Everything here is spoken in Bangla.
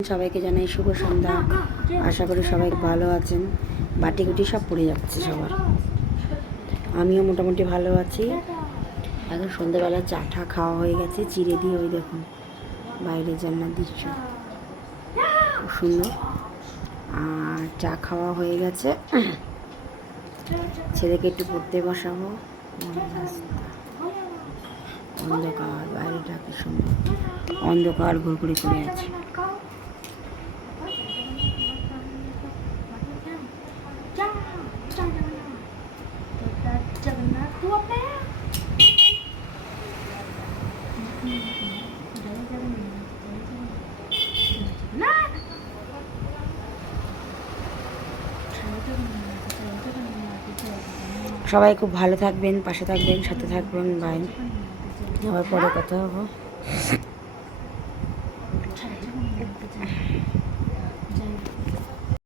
সবাইকে জানাই শুভ সন্ধ্যা। আশা করি সবাই ভালো আছেন। বাটিগুটি সব পড়ে যাচ্ছে সবার, আমিও মোটামুটি ভালো আছি। এখন সন্ধ্যাবেলা চা টা খাওয়া হয়ে গেছে চিড়ে দিয়ে। ওই দেখুন বাইরে জানলার দৃশ্য খুব সুন্দর। আর চা খাওয়া হয়ে গেছে, ছেলেকে একটু পড়তে বসাবো। অন্ধকার, বাইরেটা কি সুন্দর অন্ধকার ঘুরঘুরি করে আছে। সবাই খুব ভালো থাকবেন, পাশে থাকবেন, সাথে থাকবেন। বাই, আবার পরে কথা হবো।